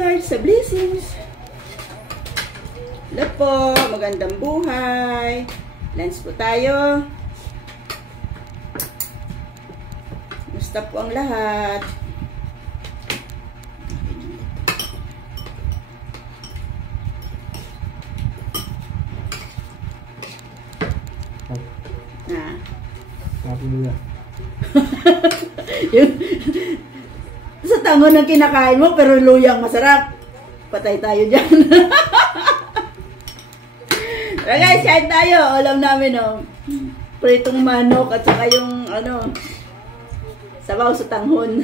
Lord sa blessings. Hello po, magandang buhay. Lunch po tayo. Musta po ang lahat? Yung sa tango ng kinakain mo pero luyang masarap. Patay tayo dyan. Pero guys, kain tayo. Alam namin pritong manok at saka yung sabaw sa tanghon.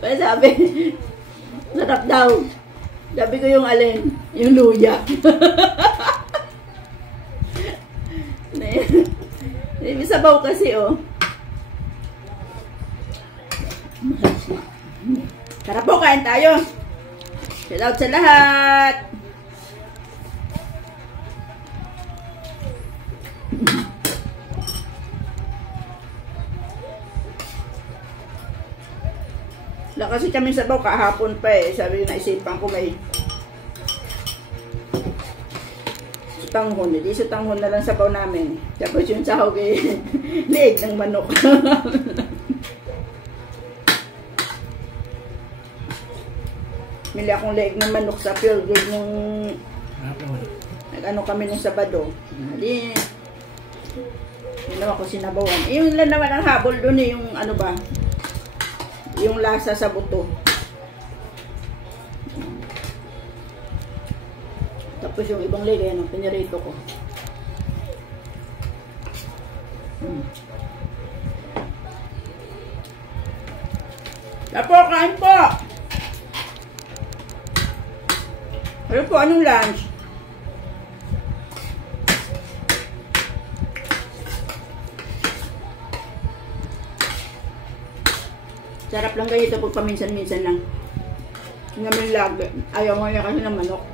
Kaya sabi, sarap daw. Sabi ko yung alin, yung luya. May sabaw kasi Tara po, kain tayo. Shout out sa lahat. Wala kasi kami sabaw kahapon pa Sabi na isipan ko may tanghon. Hindi sa tanghon na lang sabaw namin. Tapos yung sahog liig ng manok. Mili akong liig ng manok sa Pure Gold nung nag-ano kami nung Sabado. Hindi naman ako sinabawan. Yung lang naman ang habol doon yung yung lasa sa buto. Tapos yung ibang liig, pinirito ko. Tapo, kain po! Ano po, anong lunch? Sarap lang ganito pag paminsan-minsan lang. Namin lagi. Ayaw mo niya kasi ng manok.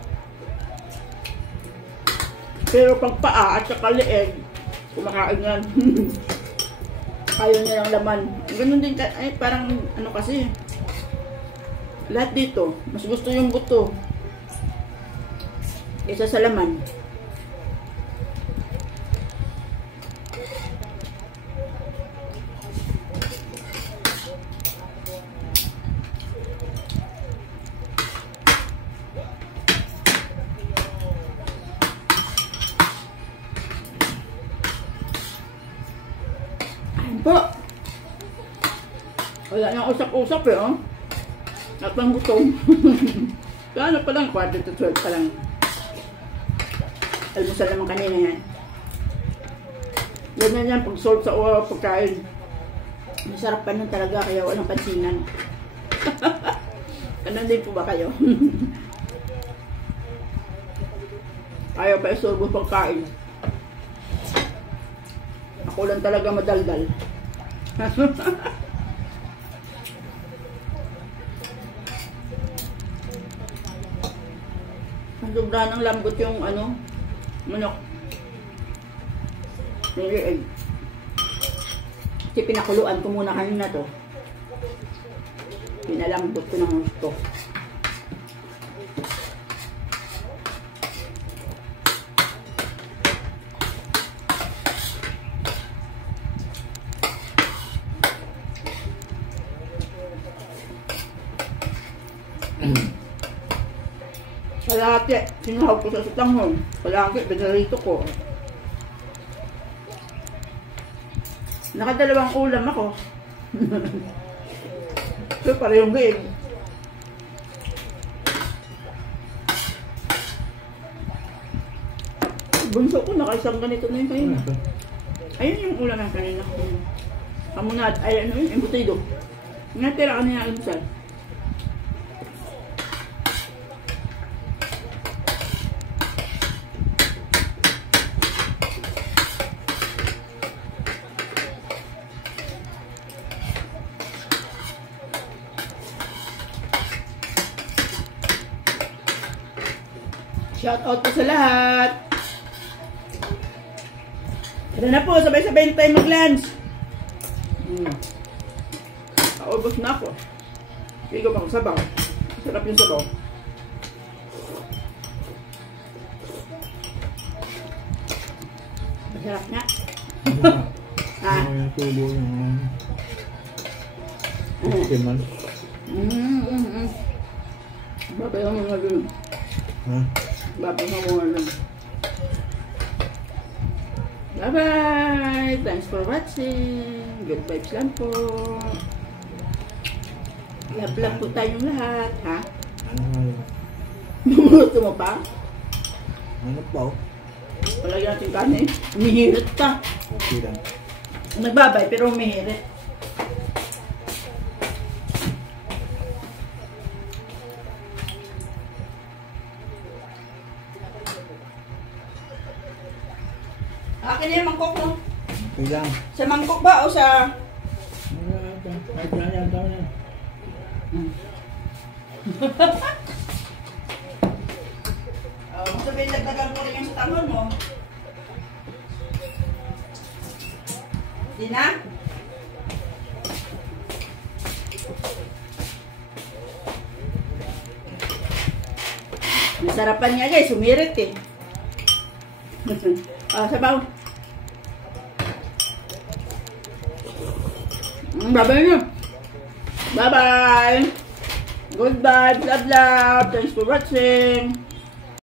Pero pag paa at saka leeg, kumakain yan. Ayaw niya ng laman. Ganun din, parang kasi. Lahat dito, mas gusto yung buto. Isa sa laman. Po. Wala nang usap-usap At ang gutom. Kano pa lang, 11:45 pa lang. Almusal naman kanina yan. Ganyan yan, pag salt sa pagkain. Masarap pa nun talaga, kaya walang pansinan. Ganun din po ba kayo? Ayaw pa isorbo pagkain. Ako lang talaga madaldal. Ang sobra ng lambot yung manok. Yung liig. Kasi pinakuluan ko muna kanina to. Pinalambot ko ng gusto. Kalahati, sinuhag ko sa tanghon. Kalahati, binarito ko. Nakadalawang ulam ako. So, parehong liig. Bunso ko, nakaisang ganito na yun kanina. Ayun yung ulam ng kanina. Kamunad, ay yun, embutido. Natira kanina almusal. Shout out po sa lahat. Tara na po, sabay-sabay na tayo mag-lunch. Kaubos na ako. Hindi ko pang sabaw. Sarap yung sabaw. Masarap nga. Ah. Yung tubo yung man. Babay mo nga dun. Ha? Babay mo nga dun. Bye-bye! Thanks for watching. Good vibes lang po. Love po tayong lahat, ha? Ano nga yun? Gusto mo pa? Ano pa? Palagyan natin kanin. Umihirit ka. Okay lang. Nagbabay pero umihirit. Akin na yung mangkok mo. Okay lang. Sa mangkok ba o sa... Kahit na yan, tao na. Sabihin, dagdagan ko rin yung sa tangon mo. Di na? Nasarapan niya guys, sumirit eh. Sabaw. Bye-bye nyo. Bye-bye. Goodbye. Love, love. Thanks for watching.